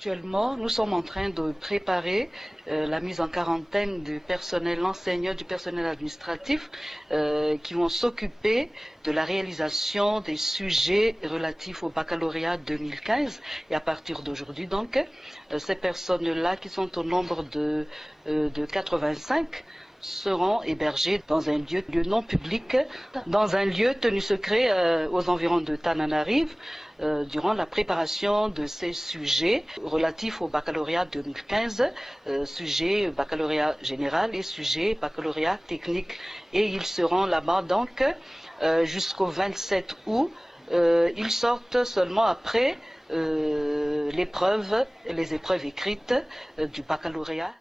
Actuellement, nous sommes en train de préparer la mise en quarantaine du personnel enseignant, du personnel administratif qui vont s'occuper de la réalisation des sujets relatifs au baccalauréat 2015. Et à partir d'aujourd'hui, donc, ces personnes-là, qui sont au nombre de 85, seront hébergés dans un lieu non public, dans un lieu tenu secret aux environs de Tananarive, durant la préparation de ces sujets relatifs au baccalauréat 2015, sujets baccalauréat général et sujets baccalauréat technique. Et ils seront là-bas donc jusqu'au 27 août. Ils sortent seulement après les épreuves écrites du baccalauréat.